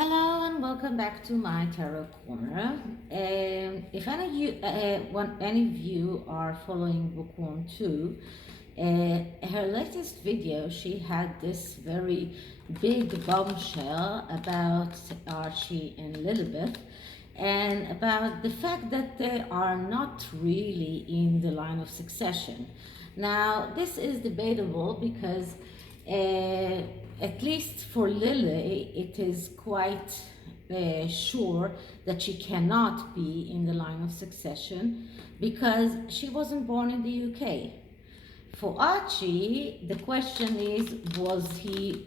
Hello and welcome back to my tarot corner. If any of you are following Bookworm 2, her latest video, she had this very big bombshell about Archie and Lilibet, and about the fact that they are not really in the line of succession. Now, this is debatable because at least for Lily, it is quite sure that she cannot be in the line of succession because she wasn't born in the UK. For Archie, the question is, was he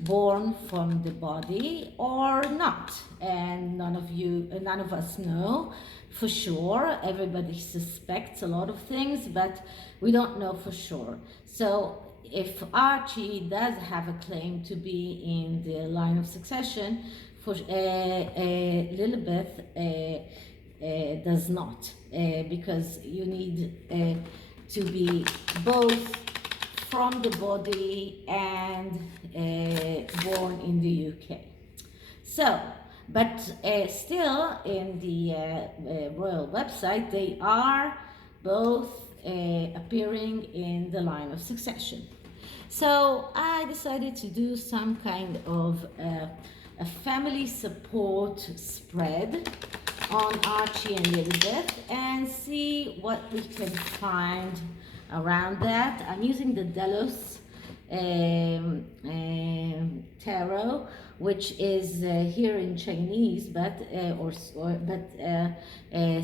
born from the body or not? And none of us know for sure. Everybody suspects a lot of things, but we don't know for sure. So if Archie does have a claim to be in the line of succession, for Lilibet does not, because you need to be both from the body and born in the UK. So, but still in the royal website, they are both appearing in the line of succession. So I decided to do some kind of a family support spread on Archie and Lilibet and see what we can find around that. I'm using the Delos tarot, which is here in Chinese, but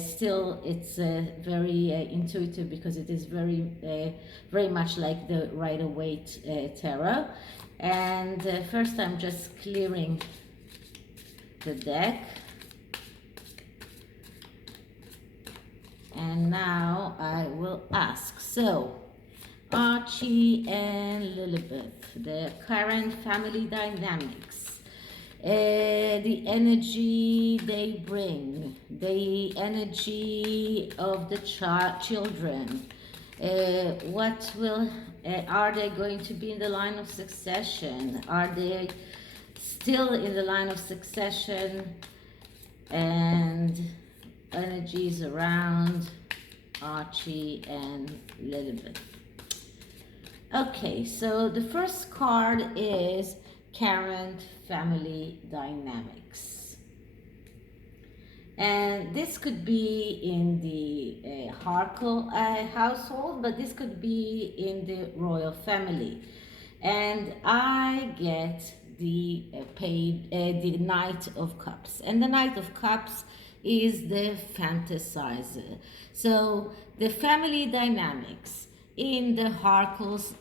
still it's very intuitive because it is very much like the Rider-Waite tarot. And first I'm just clearing the deck. And now I will ask. So, Archie and Lilibet, the current family dynamics, the energy they bring, the energy of the children. What will are they going to be in the line of succession? Are they still in the line of succession? And energies around Archie and Lilibet. Okay, so the first card is current family dynamics. And this could be in the Harkle household, but this could be in the royal family. And I get the the Knight of Cups. And the Knight of Cups is the fantasizer. So the family dynamics in the Harkles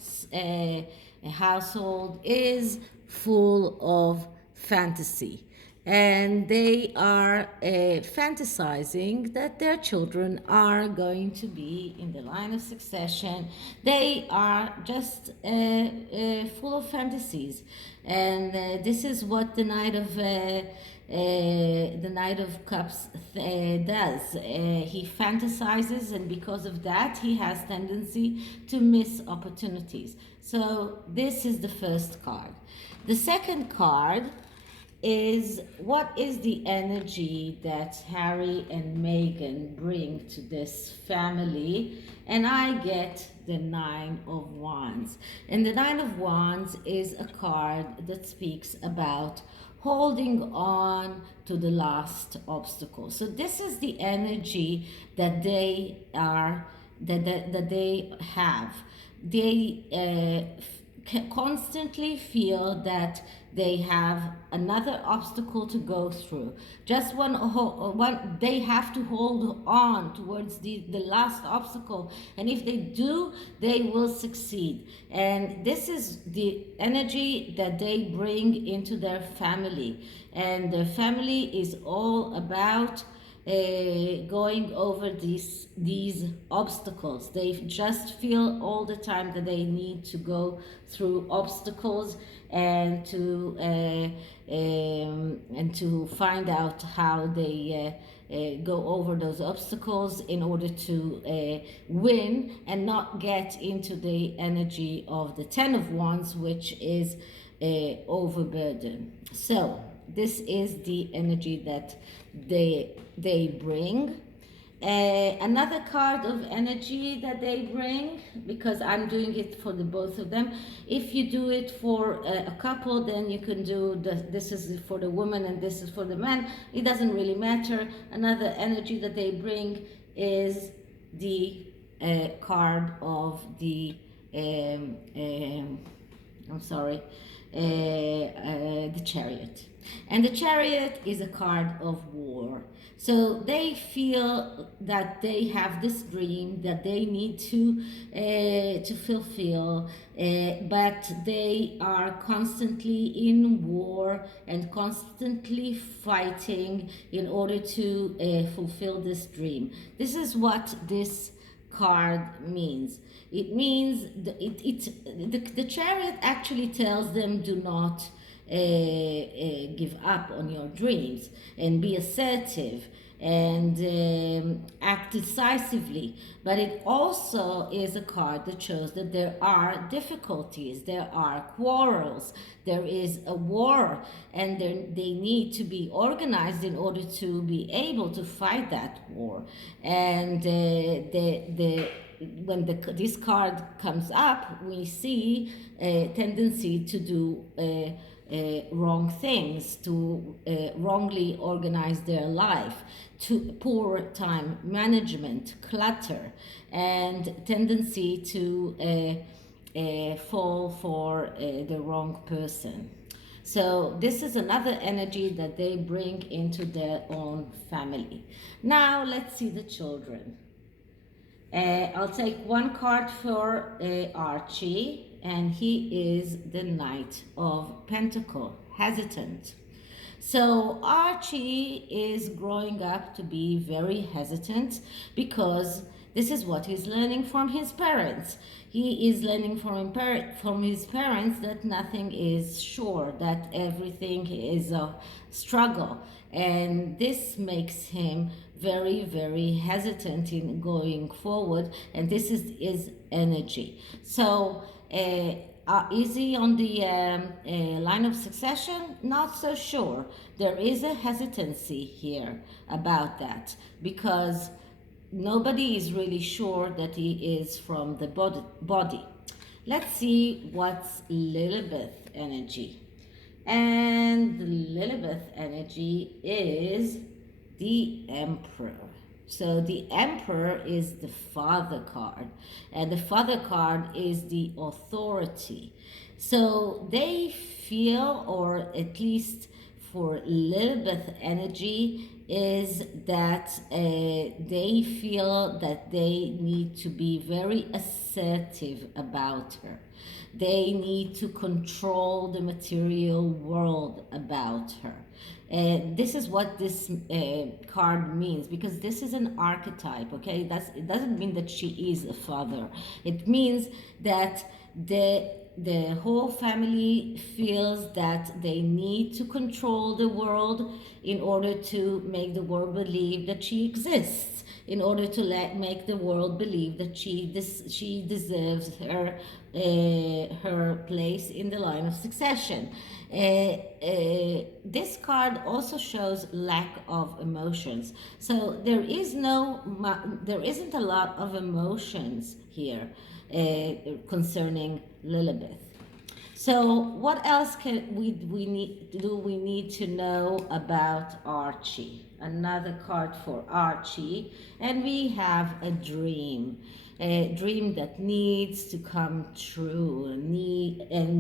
household is full of fantasy, and they are fantasizing that their children are going to be in the line of succession. They are just full of fantasies, and this is what the Knight of Cups does. He fantasizes, and because of that, he has tendency to miss opportunities. So this is the first card. The second card is, what is the energy that Harry and Meghan bring to this family? And I get the Nine of Wands. And the Nine of Wands is a card that speaks about holding on to the last obstacle. So this is the energy that they are, that they have. They constantly feel that they have another obstacle to go through. Just one they have to hold on towards the last obstacle, and if they do, they will succeed. And this is the energy that they bring into their family, and their family is all about going over these obstacles. They just feel all the time that they need to go through obstacles and to find out how they go over those obstacles in order to win and not get into the energy of the Ten of Wands, which is overburden. So this is the energy that they bring. Another card of energy that they bring, because I'm doing it for the both of them. If you do it for a couple, then you can do this is for the woman and this is for the man. It doesn't really matter. Another energy that they bring is the card of the the Chariot. And the Chariot is a card of war. So they feel that they have this dream that they need to fulfill, but they are constantly in war and constantly fighting in order to fulfill this dream. This is what this card means. It means the Chariot actually tells them, do not give up on your dreams and be assertive and act decisively. But it also is a card that shows that there are difficulties, there are quarrels, there is a war, and they need to be organized in order to be able to fight that war. And when this card comes up, we see a tendency to do wrong things, to wrongly organize their life, to poor time management, clutter, and tendency to fall for the wrong person. So this is another energy that they bring into their own family. Now let's see the children. I'll take one card for Archie, and he is the Knight of Pentacle, hesitant. So Archie is growing up to be very hesitant because this is what he's learning from his parents. He is learning from his parents that nothing is sure, that everything is a struggle. And this makes him very, very hesitant in going forward. And this is energy. So is he on the line of succession? Not so sure. There is a hesitancy here about that because nobody is really sure that he is from the body. Let's see what's Lilibet energy. And the Lilibet energy is the Emperor. So the Emperor is the father card, and the father card is the authority. So they feel, or at least for Lilibet energy, is that they feel that they need to be very assertive about her. They need to control the material world about her. This is what this card means, because this is an archetype, okay? It doesn't mean that she is a father. It means that the whole family feels that they need to control the world in order to make the world believe that she exists, in order to make the world believe that she deserves her place in the line of succession. This card also shows lack of emotions. So there isn't a lot of emotions here concerning Lilibet. So what else we need to know about Archie? Another card for Archie, and we have a dream that needs to come true.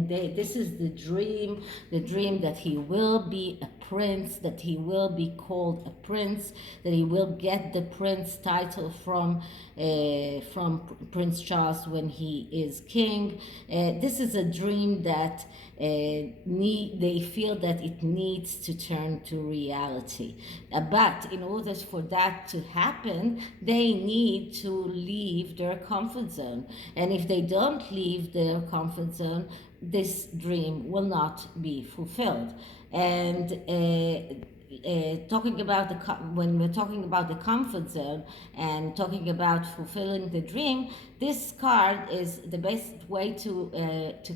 This is the dream that he will be a prince, that he will be called a prince, that he will get the prince title from Prince Charles when he is king. This is a dream that they feel that it needs to turn to reality. But in order for that to happen, they need to leave their comfort zone. And if they don't leave their comfort zone, this dream will not be fulfilled. And talking about when we're talking about the comfort zone and talking about fulfilling the dream, this card is the best way to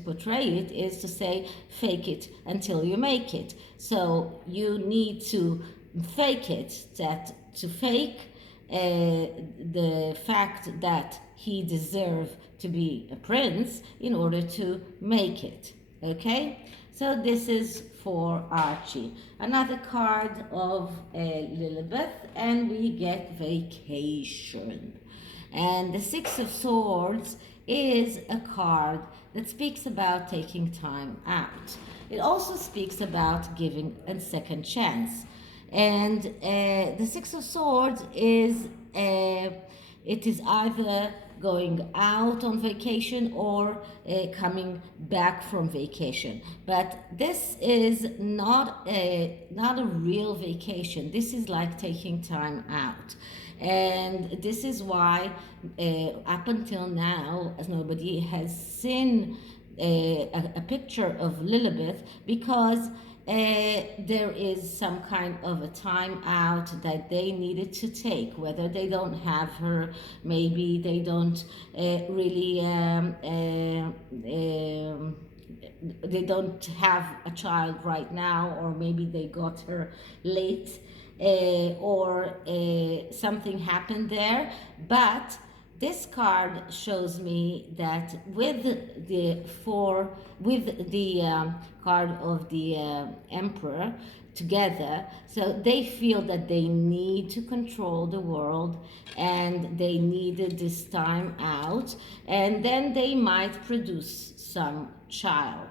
portray it is to say fake it until you make it. So you need to fake it, to fake the fact that he deserved to be a prince in order to make it. Okay, so this is for Archie. Another card of Lilibet, and we get vacation. And the Six of Swords is a card that speaks about taking time out. It also speaks about giving a second chance. And the Six of Swords is it is either going out on vacation or coming back from vacation. But this is not a real vacation. This is like taking time out. And this is why up until now, as nobody has seen a picture of Lilibet, because there is some kind of a time out that they needed to take, whether they don't have her, maybe they don't really they don't have a child right now, or maybe they got her late, or something happened there. But this card shows me that with the card of the Emperor together, so they feel that they need to control the world and they needed this time out, and then they might produce some child.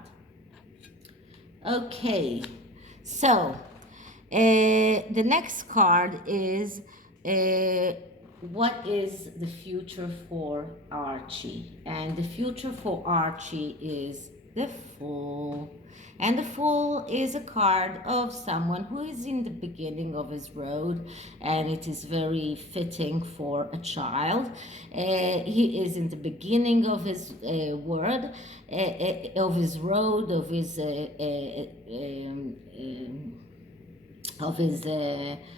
Okay, so the next card is what is the future for Archie? And the future for Archie is the Fool. And the Fool is a card of someone who is in the beginning of his road, and it is very fitting for a child. He is in the beginning of his road, of his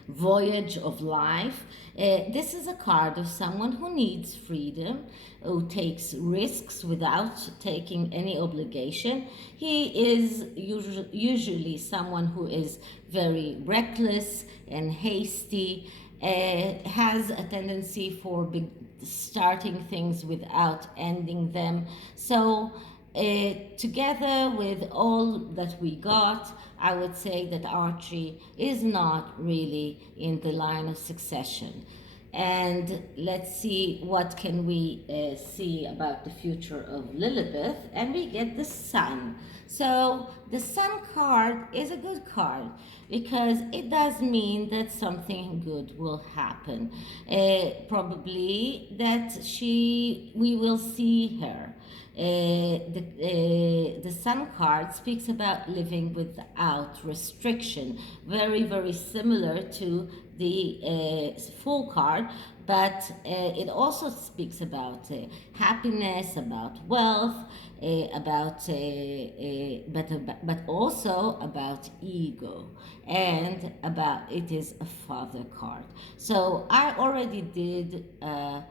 voyage of life. This is a card of someone who needs freedom, who takes risks without taking any obligation. He is usually someone who is very reckless and hasty, has a tendency for starting things without ending them. So together with all that we got, I would say that Archie is not really in the line of succession. And let's see what can we see about the future of Lilibet. And we get the Sun. So the Sun card is a good card because it does mean that something good will happen. Probably that we will see her. The Sun card speaks about living without restriction, very, very similar to the Fool card, but it also speaks about happiness, about wealth, but also about ego, and it is a Father card. So I already did a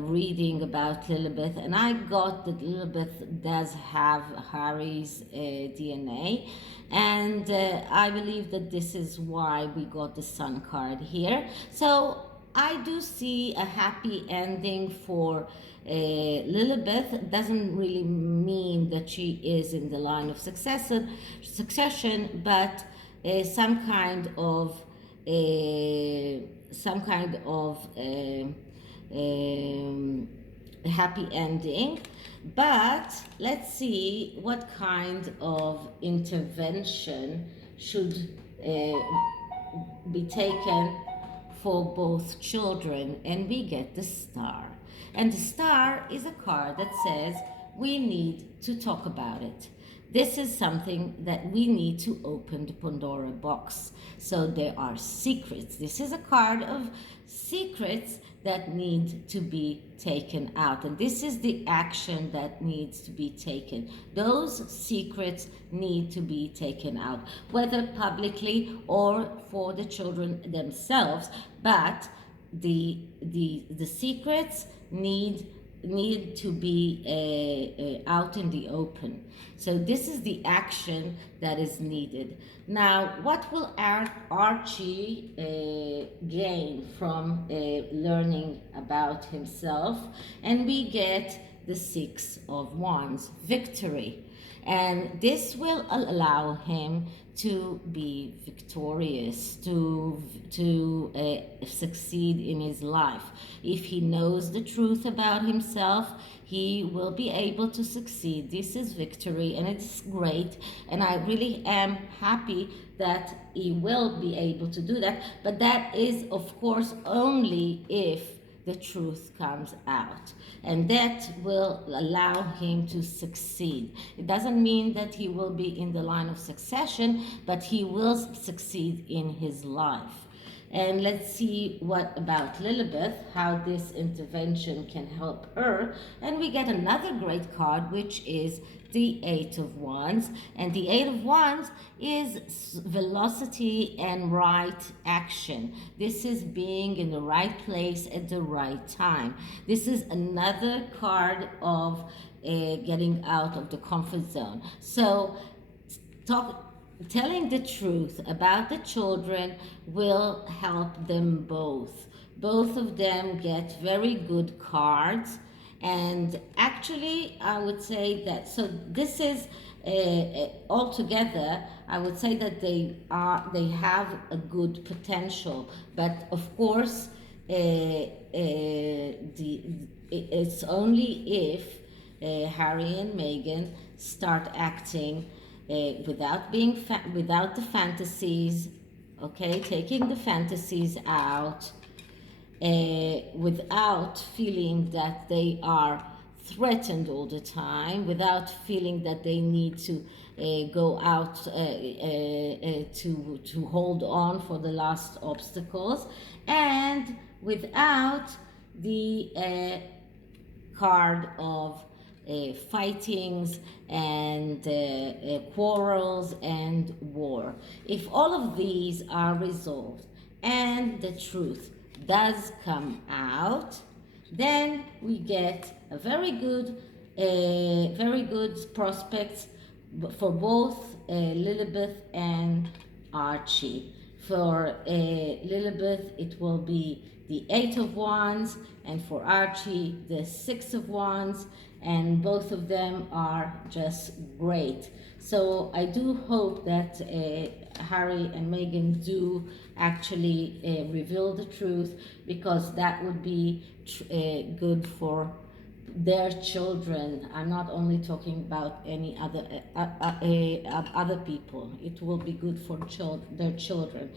reading about Lilibet, and I got that Lilibet does have Harry's DNA, and I believe that this is why we got the Sun card here. So I do see a happy ending for Lilibet. It doesn't really mean that she is in the line of succession, but some kind of happy ending. But let's see what kind of intervention should be taken for both children. And we get the Star. And the Star is a card that says we need to talk about it. This is something that we need to open the Pandora box. So there are secrets. This is a card of secrets that need to be taken out. And this is the action that needs to be taken. Those secrets need to be taken out, whether publicly or for the children themselves. But the secrets need to be out in the open. So this is the action that is needed. Now, what will Archie gain from learning about himself? And we get the Six of Wands, victory. And this will allow him to be victorious, to succeed in his life. If he knows the truth about himself, he will be able to succeed. This is victory, and it's great. And I really am happy that he will be able to do that. But that is, of course, only if the truth comes out, and that will allow him to succeed. It doesn't mean that he will be in the line of succession, but he will succeed in his life. And let's see what about Lilibet, how this intervention can help her. And we get another great card, which is the Eight of Wands. And the Eight of Wands is velocity and right action. This is being in the right place at the right time. This is another card of getting out of the comfort zone. So telling the truth about the children will help them both. Both of them get very good cards. And actually, I would say that, so this is altogether, I would say that they have a good potential. But of course, it's only if Harry and Meghan start acting without the fantasies, okay, taking the fantasies out, without feeling that they are threatened all the time, without feeling that they need to go out to hold on for the last obstacles, and without the card of fightings and quarrels and war. If all of these are resolved and the truth does come out, then we get a very good prospects for both Lilibet and Archie. For Lilibet, it will be the Eight of Wands, and for Archie, the Six of Wands, and both of them are just great. So I do hope that Harry and Meghan do actually reveal the truth, because that would be good for their children. I'm not only talking about any other people. It will be good for their children.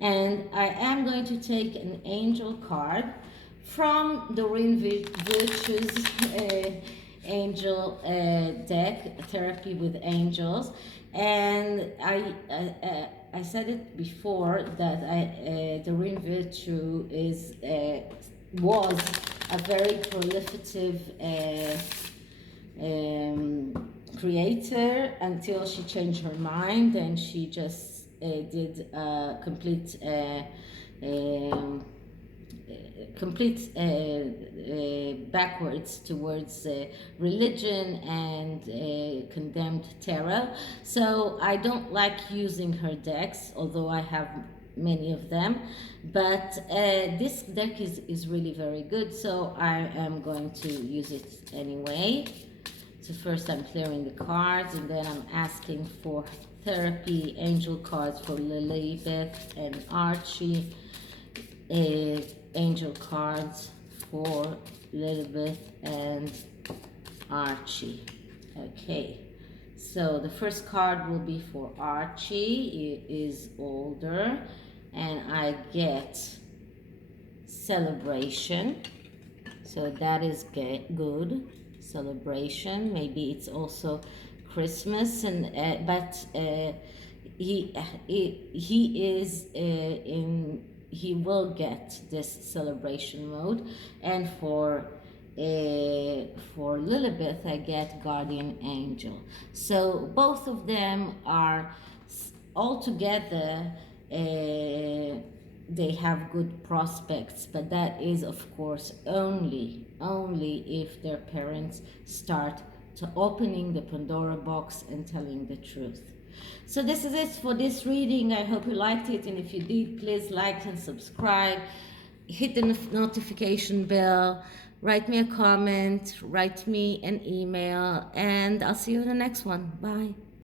And I am going to take an angel card from Doreen Virtue's angel deck, Therapy with Angels. And I said it before that Doreen Virtue was a very prolific creator until she changed her mind, and she just did complete backwards towards religion and condemned tarot. So I don't like using her decks, although I have many of them, but this deck is really very good, so I am going to use it anyway. So first I'm clearing the cards, and then I'm asking for therapy angel cards for Lilibet and Archie, angel cards for Lilibet and Archie. Okay, so the first card will be for Archie. He is older, and I get celebration, so that is good. Celebration, maybe it's also Christmas, and but he is in he will get this celebration mode, and for Lilibet I get guardian angel. So both of them are all together. They have good prospects, but that is of course only if their parents start to opening the Pandora box and telling the truth. So this is it for this reading. I hope you liked it, and if you did, please like and subscribe, hit the notification bell, write me a comment, write me an email, and I'll see you in the next one. Bye.